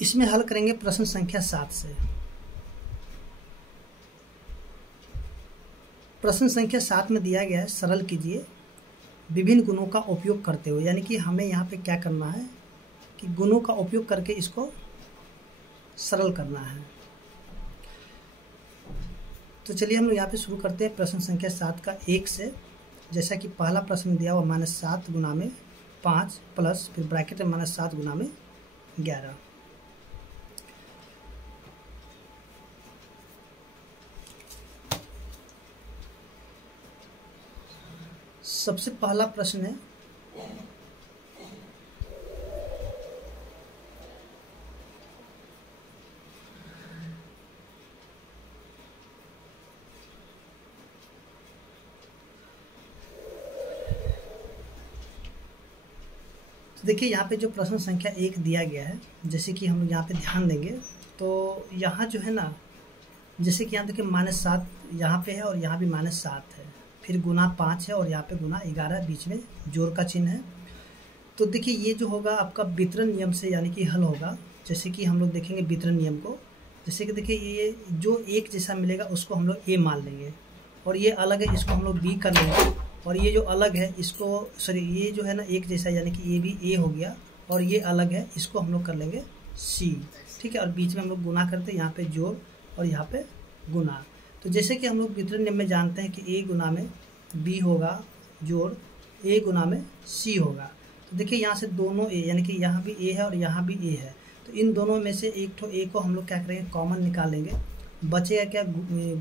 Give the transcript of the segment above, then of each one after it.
इसमें हल करेंगे प्रश्न संख्या 7 से। प्रश्न संख्या 7 में दिया गया है, सरल कीजिए विभिन्न गुणों का उपयोग करते हुए। यानी कि हमें यहाँ पे क्या करना है कि गुणों का उपयोग करके इसको सरल करना है। तो चलिए हम लोग यहाँ पे शुरू करते हैं प्रश्न संख्या 7 का 1 से। जैसा कि पहला प्रश्न दिया हुआ -7 गुना में 5 प्लस फिर ब्रैकेट में -7 गुना में 11। सबसे पहला प्रश्न है तो देखिए यहाँ पे जो प्रश्न संख्या 1 दिया गया है, जैसे कि हम यहाँ पे ध्यान देंगे तो यहाँ जो है ना, जैसे कि यहाँ देखिए -7 यहाँ पे है और यहाँ भी -7 है, फिर गुना 5 है और यहाँ पे गुना 11 बीच में जोड़ का चिन्ह है। तो देखिए ये जो होगा आपका वितरण नियम से यानी कि हल होगा। जैसे कि हम लोग देखेंगे वितरण नियम को, जैसे कि देखिए ये जो एक जैसा मिलेगा उसको हम लोग ए मान लेंगे और ये अलग है इसको हम लोग बी कर लेंगे, और ये जो अलग है इसको सॉरी ये जो है ना एक जैसा यानी कि ये भी ए हो गया और ये अलग है इसको हम लोग कर लेंगे सी। ठीक है, और बीच में हम लोग गुना करते हैं, यहाँ पे जोड़ और यहाँ पे गुना। तो जैसे कि हम लोग वितरण नियम में जानते हैं कि ए गुना में बी होगा जोड़ ए गुना में सी होगा। तो देखिए यहाँ से दोनों ए यानी कि यहाँ भी ए है और यहाँ भी ए है, तो इन दोनों में से एक ठो ए को हम लोग क्या करेंगे कॉमन निकालेंगे। बचेगा क्या,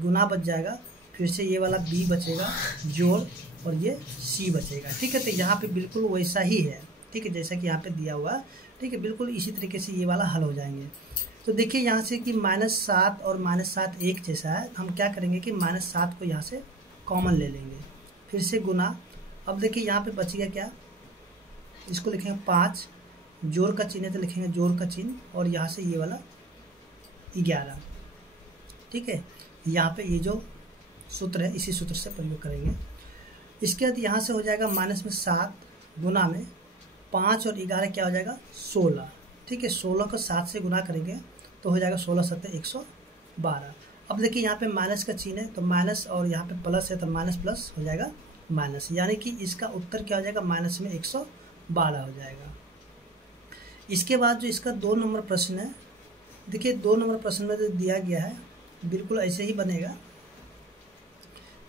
गुना बच जाएगा, फिर से ये वाला बी बचेगा जोड़ और ये सी बचेगा। ठीक है, तो यहाँ पे बिल्कुल वैसा ही है। ठीक है, जैसा कि यहाँ पे दिया हुआ। ठीक है, बिल्कुल इसी तरीके से ये वाला हल हो जाएंगे। तो देखिए यहाँ से कि -7 और -7 एक जैसा है, हम क्या करेंगे कि -7 को यहाँ से कॉमन ले लेंगे, फिर से गुना। अब देखिए यहाँ पे बच गया क्या, इसको लिखेंगे 5, जोड़ का चिन्ह है तो लिखेंगे जोड़ का चिन्ह और यहाँ से ये वाला 11। ठीक है, यहाँ पे ये जो सूत्र है इसी सूत्र से प्रयोग करेंगे। इसके बाद यहाँ से हो जाएगा माइनस में 7 गुना में 5 और 11 क्या हो जाएगा 16। ठीक है, 16 को 7 से गुना करेंगे तो हो जाएगा 16 7 112। अब देखिए यहाँ पे माइनस का चिन्ह है तो माइनस और यहाँ पे प्लस है तो माइनस प्लस हो जाएगा माइनस, यानी कि इसका उत्तर क्या हो जाएगा माइनस में 112 हो जाएगा। इसके बाद जो इसका 2 नंबर प्रश्न है, देखिए 2 नंबर प्रश्न में जो दिया गया है बिल्कुल ऐसे ही बनेगा।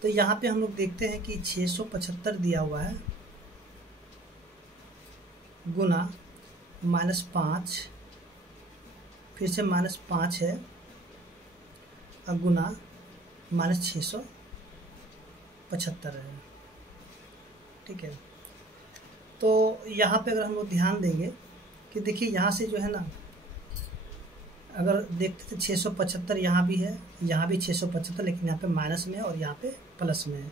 तो यहाँ पे हम लोग देखते हैं कि 675 दिया हुआ है गुना -5, फिर से -5 है और गुना -675 है। ठीक है, तो यहाँ पे अगर हम लोग ध्यान देंगे कि देखिए यहाँ से जो है ना, अगर देखते तो 675 यहाँ भी है, यहाँ भी 675, लेकिन यहाँ पे माइनस में है और यहाँ पे प्लस में है।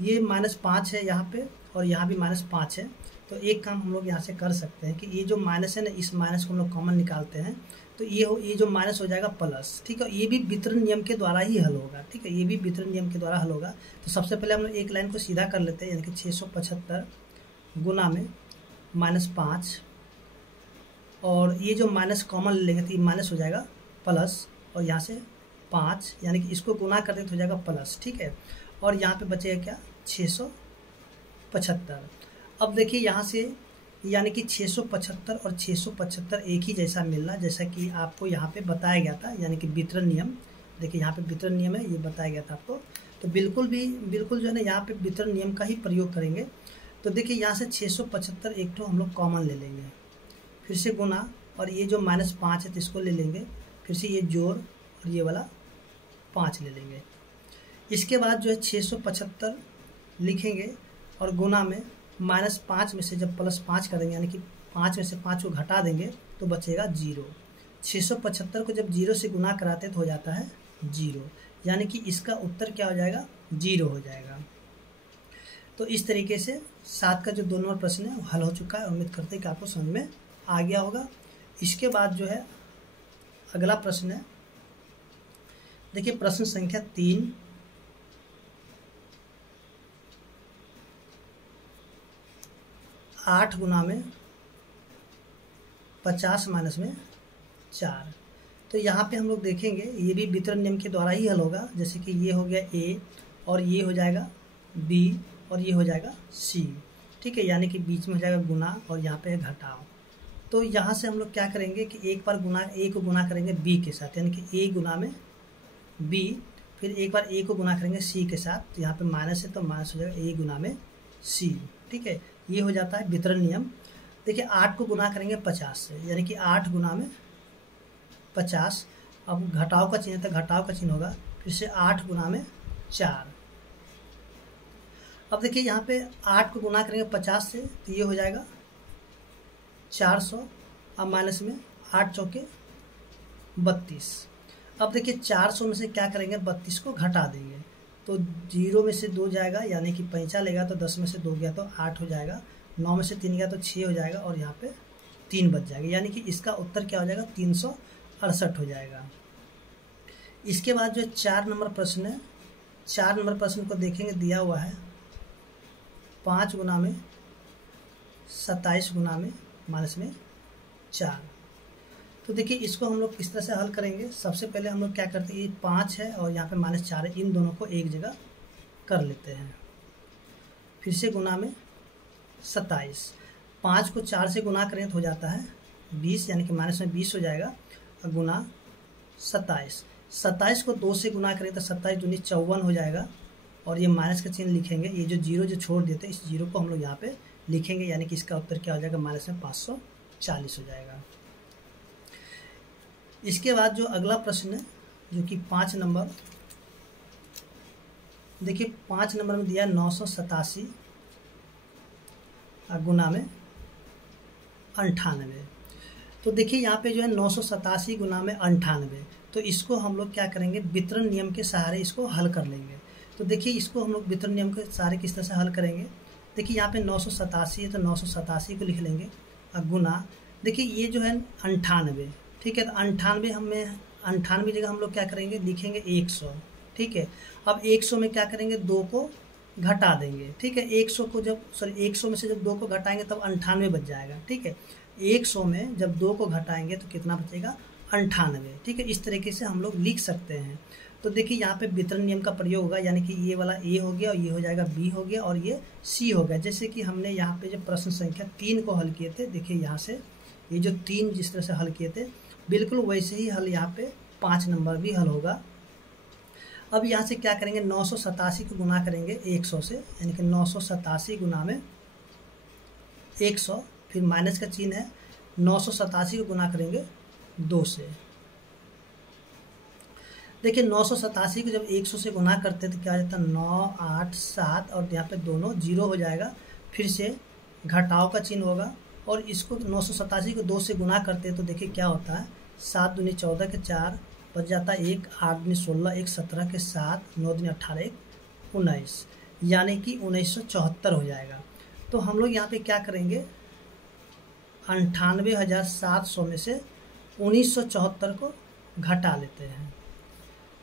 ये -5 है यहाँ पे और यहाँ भी -5 है। तो एक काम हम लोग यहाँ से कर सकते हैं कि ये जो माइनस है ना, इस माइनस को हम लोग कॉमन निकालते हैं तो ये जो माइनस हो जाएगा प्लस। ठीक है, ये भी वितरण नियम के द्वारा ही हल होगा। ठीक है, ये भी वितरण नियम के द्वारा हल होगा। तो सबसे पहले हम लोग एक लाइन को सीधा कर लेते हैं, यानी कि 675 गुना में -5 और ये जो माइनस कॉमन लेंगे तो ये माइनस हो जाएगा प्लस और यहाँ से 5, यानी कि इसको गुना कर दें तो हो जाएगा प्लस। ठीक है, और यहाँ पे बचेगा क्या 675। अब देखिए यहाँ से यानी कि 675 और 675 एक ही जैसा मिलना, जैसा कि आपको यहाँ पे बताया गया था, यानी कि वितरण नियम। देखिए यहाँ पे वितरण नियम है, ये बताया गया था आपको। तो बिल्कुल जो है ना यहाँ पे वितरण नियम का ही प्रयोग करेंगे। तो देखिए यहाँ से 675 एक तो हम लोग कॉमन ले लेंगे, फिर से गुना और ये जो -5 है तो इसको ले लेंगे, फिर से ये जोड़ और ये वाला 5 ले लेंगे। इसके बाद जो है 675 लिखेंगे और गुना में -5 में से जब +5 करेंगे, यानी कि 5 में से 5 को घटा देंगे तो बचेगा 0। 675 को जब 0 से गुना कराते हैं तो हो जाता है 0, यानी कि इसका उत्तर क्या हो जाएगा 0 हो जाएगा। तो इस तरीके से 7 का जो 2 नंबर प्रश्न है वो हल हो चुका है। उम्मीद करते हैं कि आपको समझ में आ गया होगा। इसके बाद जो है अगला प्रश्न है, देखिए प्रश्न संख्या 3, 8 गुना में 50 माइनस में 4। तो यहाँ पे हम लोग देखेंगे ये भी वितरण नियम के द्वारा ही हल होगा। जैसे कि ये हो गया ए और ये हो जाएगा बी और ये हो जाएगा सी, ठीक है, यानी कि बीच में हो जाएगा गुना और यहाँ पे है घटाव। तो यहाँ से हम लोग क्या करेंगे कि एक बार गुना ए को गुना करेंगे बी के साथ, यानी कि ए गुना में बी, फिर एक बार ए को गुना करेंगे सी के साथ, तो यहाँ पे माइनस है तो माइनस हो जाएगा ए गुना में सी, ठीक है। ये हो जाता है वितरण नियम। देखिए 8 को गुना करेंगे 50 से, यानी कि 8 गुना में 50। अब घटाव का चिन्ह है तो घटाव का चिन्ह होगा, फिर से 8 गुना में 4। अब देखिए यहाँ पे 8 को गुना करेंगे 50 से तो ये हो जाएगा 400। अब माइनस में 8 चौके 32। अब देखिए 400 में से क्या करेंगे, 32 को घटा देंगे तो 0 में से 2 जाएगा, यानी कि 5 लेगा तो 10 में से 2 गया तो 8 हो जाएगा, 9 में से 3 गया तो 6 हो जाएगा और यहाँ पे 3 बच जाएगा, यानी कि इसका उत्तर क्या हो जाएगा 368 हो जाएगा। इसके बाद जो 4 नंबर प्रश्न है, 4 नंबर प्रश्न को देखेंगे, दिया हुआ है 5 गुना में 27 गुना में माइनस में 4। तो देखिए इसको हम लोग किस तरह से हल करेंगे। सबसे पहले हम लोग क्या करते हैं, ये 5 है और यहाँ पे -4 है, इन दोनों को एक जगह कर लेते हैं। फिर से गुना में 27, 5 को 4 से गुना करें तो हो जाता है 20, यानी कि माइनस में 20 हो जाएगा, और गुना 27। 27 को 2 से गुना करें तो 27 दूनी 54 हो जाएगा, और ये माइनस का चिन्ह लिखेंगे, ये जो जीरो जो छोड़ देते हैं इस जीरो को हम लोग यहाँ पे लिखेंगे, यानी कि इसका उत्तर क्या हो जाएगा, माइनस में 540 हो जाएगा। इसके बाद जो अगला प्रश्न है जो कि 5 नंबर, देखिए 5 नंबर में दिया 987 गुना में 98। तो देखिए यहाँ पे जो है 987 गुना में 98, तो इसको हम लोग क्या करेंगे, वितरण नियम के सहारे इसको हल कर लेंगे। तो देखिए इसको हम लोग वितरण नियम के सहारे किस तरह से हल करेंगे। देखिए यहाँ पे 987 है तो 987 को लिख लेंगे, और गुना, देखिए ये जो है 98, ठीक है, तो 98 हमें 98 जगह हम लोग क्या करेंगे, लिखेंगे 100, ठीक है। अब 100 में क्या करेंगे, 2 को घटा देंगे, ठीक है। 100 को जब 100 में से जब 2 को घटाएंगे तब 98 बच जाएगा, ठीक है। 100 में जब 2 को घटाएंगे तो कितना बचेगा, 98, ठीक है। इस तरीके से हम लोग लिख सकते हैं। तो देखिए यहाँ पे वितरण नियम का प्रयोग होगा, यानी कि ये वाला ए हो गया और ये हो जाएगा बी हो गया और ये सी हो गया। जैसे कि हमने यहाँ पे जो प्रश्न संख्या 3 को हल किए थे, देखिए यहाँ से ये जो 3 जिस तरह से हल किए थे बिल्कुल वैसे ही हल यहाँ पे 5 नंबर भी हल होगा। अब यहाँ से क्या करेंगे, 987 को गुना करेंगे 100 से, यानी कि 987 गुना में 100, फिर माइनस का चिन्ह है, 987 को गुना करेंगे 2 से। देखिए 987 को जब 100 से गुना करते हैं तो क्या हो जाता है, 9, 8, 7 और यहाँ पे दोनों 0 हो जाएगा, फिर से घटाव का चिन्ह होगा, और इसको 987 को 2 से गुना करते हैं तो देखिए क्या होता है, 7 दूनी 14 के 4 बच जाता है 1, 8 दूनी 16, 1 17 के 7, 9 दूनी 18, 1 19, यानी कि 1974 हो जाएगा। तो हम लोग यहाँ पे क्या करेंगे, 98,700 में से 1974 को घटा लेते हैं।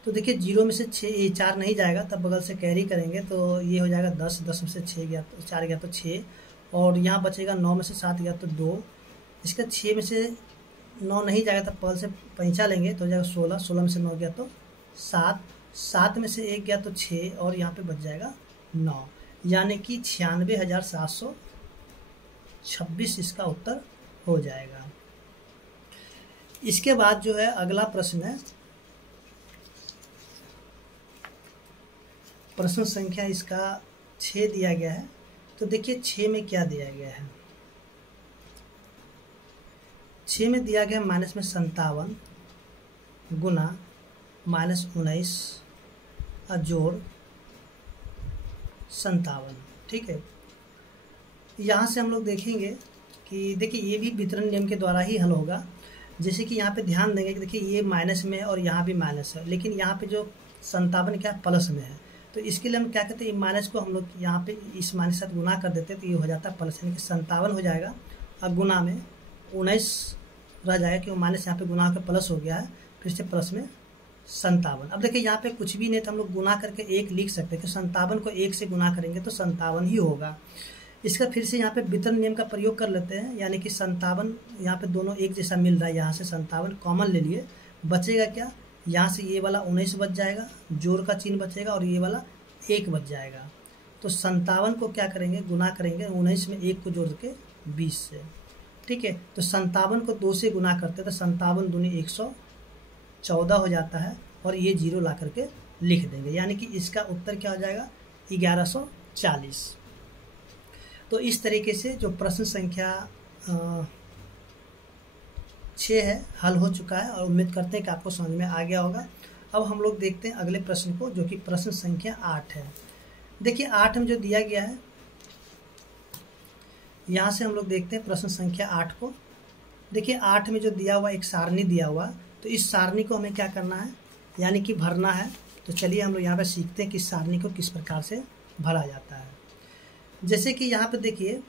तो देखिए 0 में से 4 नहीं जाएगा, तब बगल से कैरी करेंगे तो ये हो जाएगा 10, 10 में से 6 गया तो 4 गया तो 6, और यहाँ बचेगा 9 में से 7 गया तो 2, इसका 6 में से 9 नहीं जाएगा तो बगल से 5 लेंगे तो हो जाएगा 16, 16 में से 9 गया तो 7, 7 में से 1 गया तो 6, और यहाँ पे बच जाएगा 9, यानी कि 96,726 इसका उत्तर हो जाएगा। इसके बाद जो है अगला प्रश्न है, प्रश्न संख्या इसका 6 दिया गया है। तो देखिए 6 में क्या दिया गया है, 6 में दिया गया माइनस में 57 गुना -19 और जोड़ 57, ठीक है। यहाँ से हम लोग देखेंगे कि देखिए ये भी वितरण नियम के द्वारा ही हल होगा। जैसे कि यहाँ पे ध्यान देंगे कि देखिए ये माइनस में है और यहाँ भी माइनस है, लेकिन यहाँ पे जो 57 क्या प्लस में है, तो इसके लिए हम क्या कहते हैं, माइनस को हम लोग यहाँ पे इस माइनस के साथ गुना कर देते हैं तो ये हो जाता है प्लस, यानी कि 57 हो जाएगा। अब गुना में 19 रह जाएगा क्योंकि माइनस यहाँ पे गुना होकर प्लस हो गया है, फिर से प्लस में 57। अब देखिए यहाँ पे कुछ भी नहीं तो हम लोग गुना करके 1 लिख सकते हैं कि 57 को 1 से गुना करेंगे तो 57 ही होगा। इसका फिर से यहाँ पे वितरण नियम का प्रयोग कर लेते हैं, यानी कि 57 यहाँ पे दोनों एक जैसा मिल रहा है, यहाँ से 57 कॉमन ले लिए, बचेगा क्या, यहाँ से ये वाला 19 बच जाएगा, जोड़ का चिन्ह बचेगा और ये वाला 1 बच जाएगा। तो 57 को क्या करेंगे, गुना करेंगे 19 में 1 को जोड़ के 20 से, ठीक है। तो 57 को 2 से गुना करते हैं तो 57 दूनी 114 हो जाता है और ये 0 ला करके लिख देंगे, यानी कि इसका उत्तर क्या हो जाएगा 1140। तो इस तरीके से जो प्रश्न संख्या 6 है हल हो चुका है और उम्मीद करते हैं कि आपको समझ में आ गया होगा। अब हम लोग देखते हैं अगले प्रश्न को, जो कि प्रश्न संख्या 8 है। देखिए 8 में जो दिया गया है, यहाँ से हम लोग देखते हैं प्रश्न संख्या 8 को। देखिए 8 में जो दिया हुआ एक सारणी दिया हुआ, तो इस सारणी को हमें क्या करना है, यानी कि भरना है। तो चलिए हम लोग यहाँ पे सीखते हैं कि इस सारणी को किस प्रकार से भरा जाता है। जैसे कि यहाँ पे देखिए,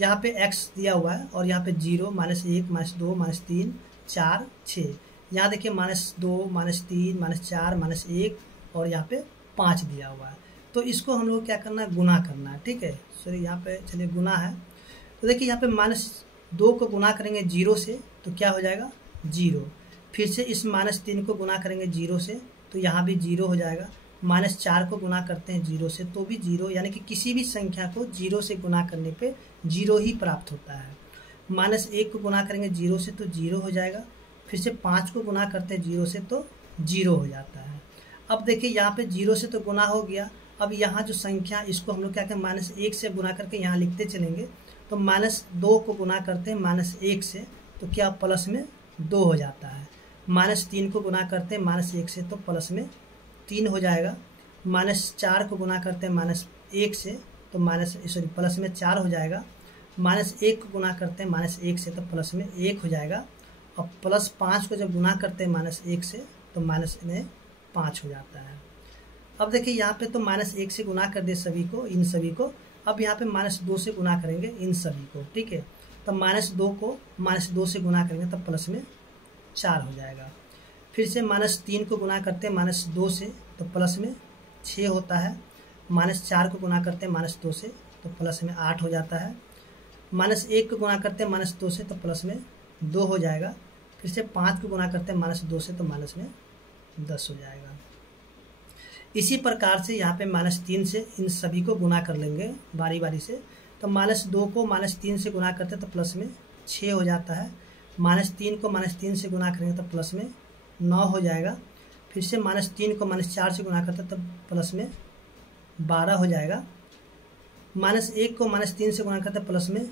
यहाँ पे x दिया हुआ है और यहाँ पे 0, -1, -2, -3, 4, 6। यहाँ देखिए -2, -3, -4, -1 और यहाँ पे 5 दिया हुआ है। तो इसको हम लोग क्या करना है, गुना करना है, ठीक है। सॉरी यहाँ पे चलिए गुना है। तो देखिए यहाँ पे -2 को गुना करेंगे 0 से तो क्या हो जाएगा 0। फिर से इस -3 को गुना करेंगे 0 से तो यहाँ भी 0 हो जाएगा। -4 को गुना करते हैं 0 से तो भी 0, यानी कि किसी भी संख्या को 0 से गुना करने पे 0 ही प्राप्त होता है। -1 को गुना करेंगे 0 से तो 0 हो जाएगा। फिर से 5 को गुना करते हैं 0 से तो 0 हो जाता है। अब देखिए यहाँ पे 0 से तो गुना हो गया। अब यहाँ जो संख्या इसको हम लोग क्या करें, -1 से गुना करके यहाँ लिखते चलेंगे। तो -2 को गुना करते हैं -1 से तो क्या प्लस में 2 हो जाता है। -3 को गुना करते हैं -1 से तो प्लस में 3 हो जाएगा। -4 को गुना करते हैं -1 से तो प्लस में 4 हो जाएगा। -1 को गुना करते हैं -1 से तो प्लस में 1 हो जाएगा। और +5 को जब गुना करते हैं -1 से तो माइनस में 5 हो जाता है। अब देखिए यहाँ पे तो -1 से गुना कर दे सभी को, इन सभी को। अब यहाँ पे -2 से गुना करेंगे इन सभी को, ठीक है। तो -2 को -2 से गुना करेंगे तब प्लस में 4 हो जाएगा। फिर से -3 को गुना करते हैं -2 से तो प्लस में 6 होता है। -4 को गुना करते हैं -2 से तो प्लस में 8 हो जाता है। -1 को गुना करते हैं -2 से तो प्लस में 2 हो जाएगा। फिर से 5 को गुना करते हैं -2 से तो माइनस में 10 हो जाएगा। इसी प्रकार से यहाँ पे -3 से इन सभी को गुना कर लेंगे बारी बारी से। तो -2 को -3 से गुना करते हैं तो प्लस में 6 हो जाता है। -3 को -3 से गुना करेंगे तो प्लस में 9 हो जाएगा। फिर से -3 को -4 से गुना करते हैं तो प्लस में 12 हो जाएगा। -1 को -3 से गुना करते हैं प्लस में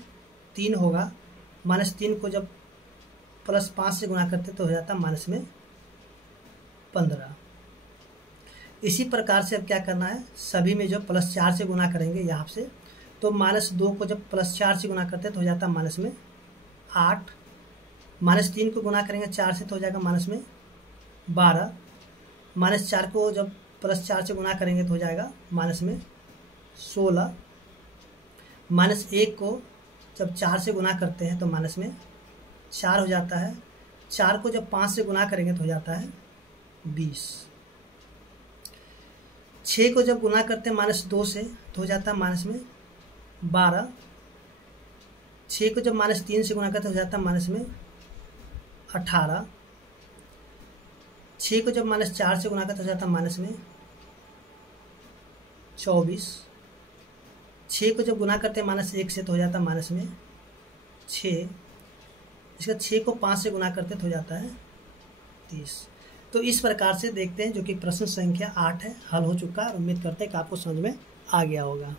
3 होगा। -3 को जब +5 से गुना करते तो हो जाता है माइनस में 15। इसी प्रकार से अब क्या करना है, सभी में जो +4 से गुना करेंगे यहाँ से, तो -2 को जब +4 से गुना करते तो हो जाता है माइनस में 8। -3 को गुना करेंगे 4 से तो हो जाएगा माइनस में 12। -4 को जब +4 से गुना करेंगे तो हो जाएगा माइनस में 16। -1 को जब 4 से गुना करते हैं तो माइनस में 4 हो जाता है। 4 को जब 5 से गुना करेंगे तो हो जाता है 20। 6 को जब गुना करते हैं -2 से तो हो जाता है माइनस में 12। 6 को जब -3 से गुना करते हो जाता है माइनस में 18। 6 को जब -4 से गुना करते हो जाता है माइनस में 24। 6 को जब गुना करते हैं -1 से तो हो जाता है माइनस में 6। इसका 6 को 5 से गुना करते तो हो जाता है 30। तो इस प्रकार से देखते हैं, जो कि प्रश्न संख्या 8 है, हल हो चुका है। उम्मीद करते हैं कि आपको समझ में आ गया होगा।